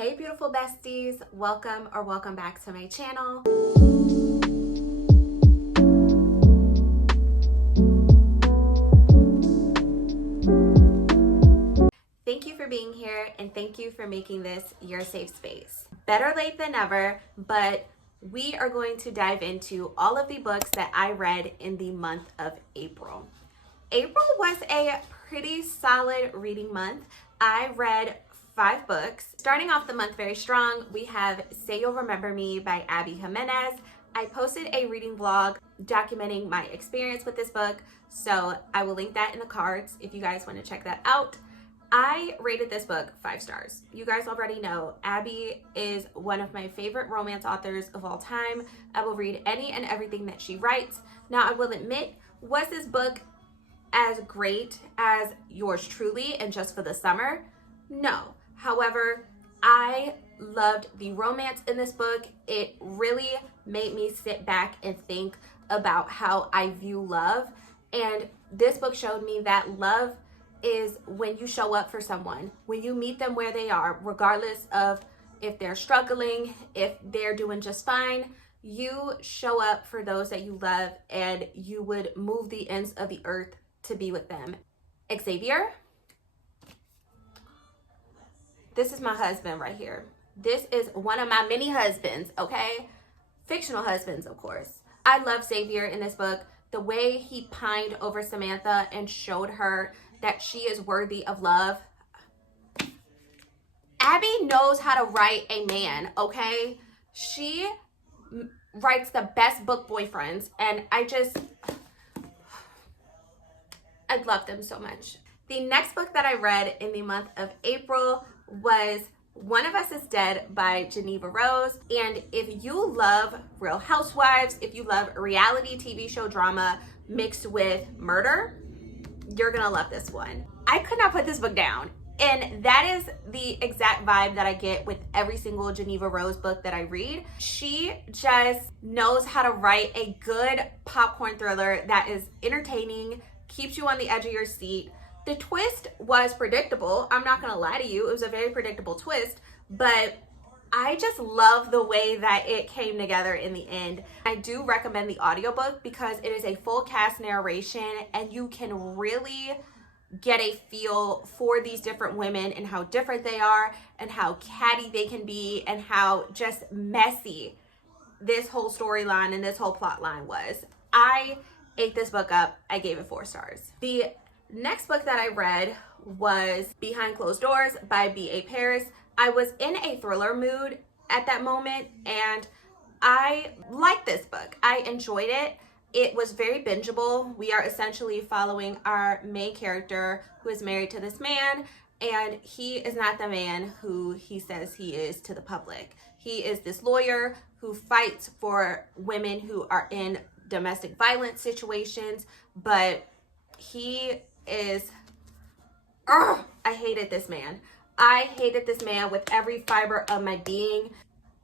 Hey beautiful besties, welcome back to my channel. Thank you for being here and thank you for making this your safe space. Better late than never, but we are going to dive into all of the books that I read in the month of April. April was a pretty solid reading month. I read 5 books. Starting off the month very strong, we have Say You'll Remember Me by Abby Jimenez. I posted a reading vlog documenting my experience with this book, so I will link that in the cards if you guys want to check that out. I rated this book 5 stars. You guys already know Abby is one of my favorite romance authors of all time. I will read any and everything that she writes. Now, I will admit, was this book as great as Yours Truly and Just for the Summer? No. However, I loved the romance in this book. It really made me sit back and think about how I view love. And this book showed me that love is when you show up for someone, when you meet them where they are, regardless of if they're struggling, if they're doing just fine, you show up for those that you love and you would move the ends of the earth to be with them. Xavier, this is my husband right here. This is one of my many husbands, okay? Fictional husbands, of course. I love Xavier in this book. The way he pined over Samantha and showed her that she is worthy of love. Abby knows how to write a man, okay? She writes the best book boyfriends, and I love them so much. The next book that I read in the month of April was One of Us is Dead by Geneva Rose. And if you love Real Housewives, if you love reality TV show drama mixed with murder, you're gonna love this one. I could not put this book down. And that is the exact vibe that I get with every single Geneva Rose book that I read. She just knows how to write a good popcorn thriller that is entertaining, keeps you on the edge of your seat. The twist was predictable. I'm not gonna lie to you. It was a very predictable twist, but I just love the way that it came together in the end. I do recommend the audiobook because it is a full cast narration and you can really get a feel for these different women and how different they are and how catty they can be and how just messy this whole storyline and this whole plot line was. I ate this book up. I gave it 4 stars. The next book that I read was Behind Closed Doors by B.A. Paris. I was in a thriller mood at that moment and I liked this book. I enjoyed it. It was very bingeable. We are essentially following our main character who is married to this man, and he is not the man who he says he is to the public. He is this lawyer who fights for women who are in domestic violence situations, but he is, I hated this man. I hated this man with every fiber of my being.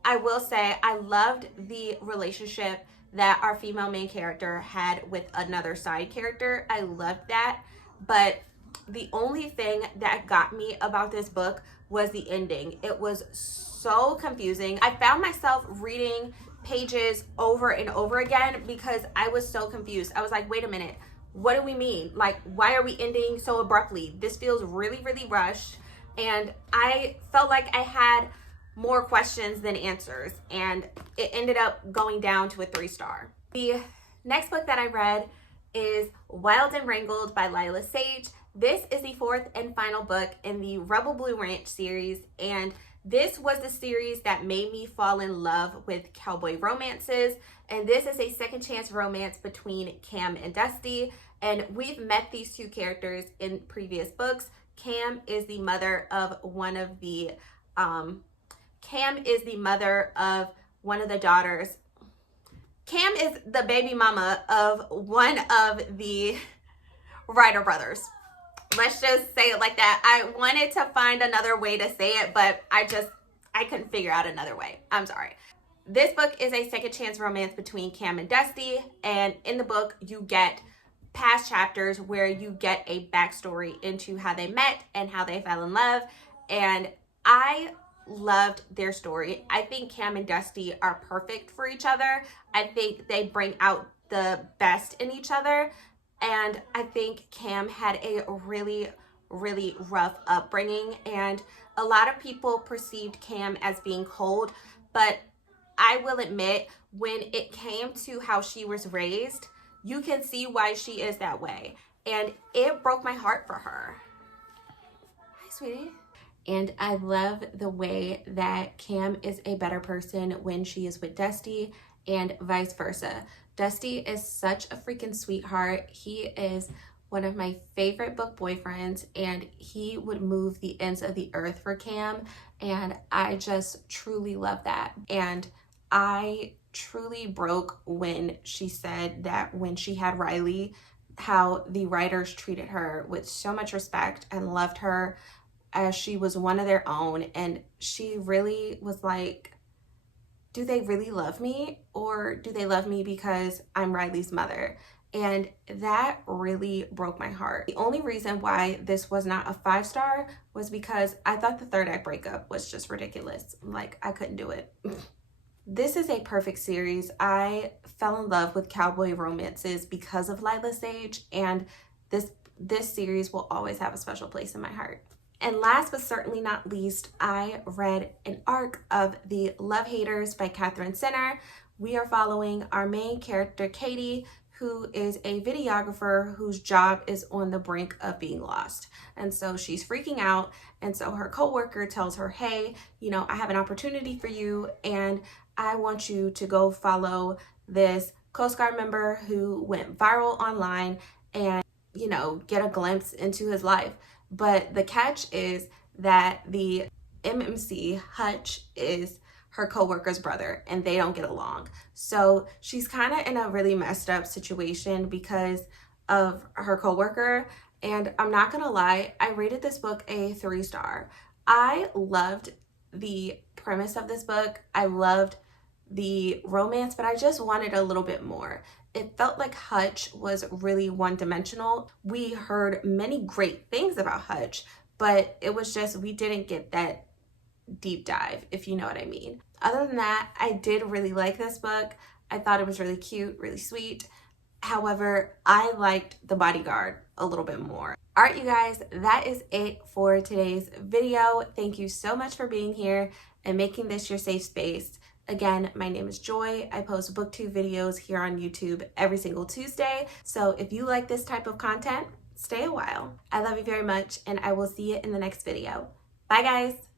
I will say I loved the relationship that our female main character had with another side character. I loved that. But the only thing that got me about this book was the ending. It was so confusing. I found myself reading pages over and over again because I was so confused. I was like, wait a minute, what do we mean? Like, why are we ending so abruptly? This feels really, really rushed. And I felt like I had more questions than answers, and it ended up going down to a 3-star. The next book that I read is Wild and Wrangled by Lila Sage. This is the 4th and final book in the Rebel Blue Ranch series, and this was the series that made me fall in love with cowboy romances, and this is a second chance romance between Cam and Dusty, and we've met these 2 characters in previous books. Cam is the mother of one of the daughters. Cam is the baby mama of one of the Ryder brothers. Let's just say it like that. I wanted to find another way to say it, but I couldn't figure out another way. I'm sorry. This book is a second chance romance between Cam and Dusty, and in the book you get past chapters where you get a backstory into how they met and how they fell in love, and I loved their story. I think Cam and Dusty are perfect for each other. I think they bring out the best in each other. And I think Cam had a really, really rough upbringing. And a lot of people perceived Cam as being cold. But I will admit, when it came to how she was raised, you can see why she is that way. And it broke my heart for her. Hi, sweetie. And I love the way that Cam is a better person when she is with Dusty and vice versa. Dusty is such a freaking sweetheart. He is one of my favorite book boyfriends, and he would move the ends of the earth for Cam. And I just truly love that. And I truly broke when she said that when she had Riley, how the writers treated her with so much respect and loved her as she was one of their own. And she really was like, do they really love me, or do they love me because I'm Riley's mother? And that really broke my heart. The only reason why this was not a 5-star was because I thought the third act breakup was just ridiculous. Like, I couldn't do it. This is a perfect series. I fell in love with cowboy romances because of Lila Sage, and this series will always have a special place in my heart. And last but certainly not least, I read an arc of The Love Haters by Catherine Sinner. We are following our main character, Katie, who is a videographer whose job is on the brink of being lost. And so she's freaking out. And so her coworker tells her, hey, you know, I have an opportunity for you, and I want you to go follow this Coast Guard member who went viral online and, you know, get a glimpse into his life. But the catch is that the MMC, Hutch, is her coworker's brother, and they don't get along. So she's kind of in a really messed up situation because of her coworker. And I'm not gonna lie, I rated this book a 3-star. I loved the premise of this book. I loved the romance, but I just wanted a little bit more. It felt like Hutch was really one-dimensional. We heard many great things about Hutch, but it was just, we didn't get that deep dive, if you know what I mean. Other than that, I did really like this book. I thought it was really cute, really sweet. However, I liked The Bodyguard a little bit more. All right, you guys, that is it for today's video. Thank you so much for being here and making this your safe space. Again, my name is Joy. I post booktube videos here on YouTube every single Tuesday. So if you like this type of content, stay a while. I love you very much, and I will see you in the next video. Bye, guys.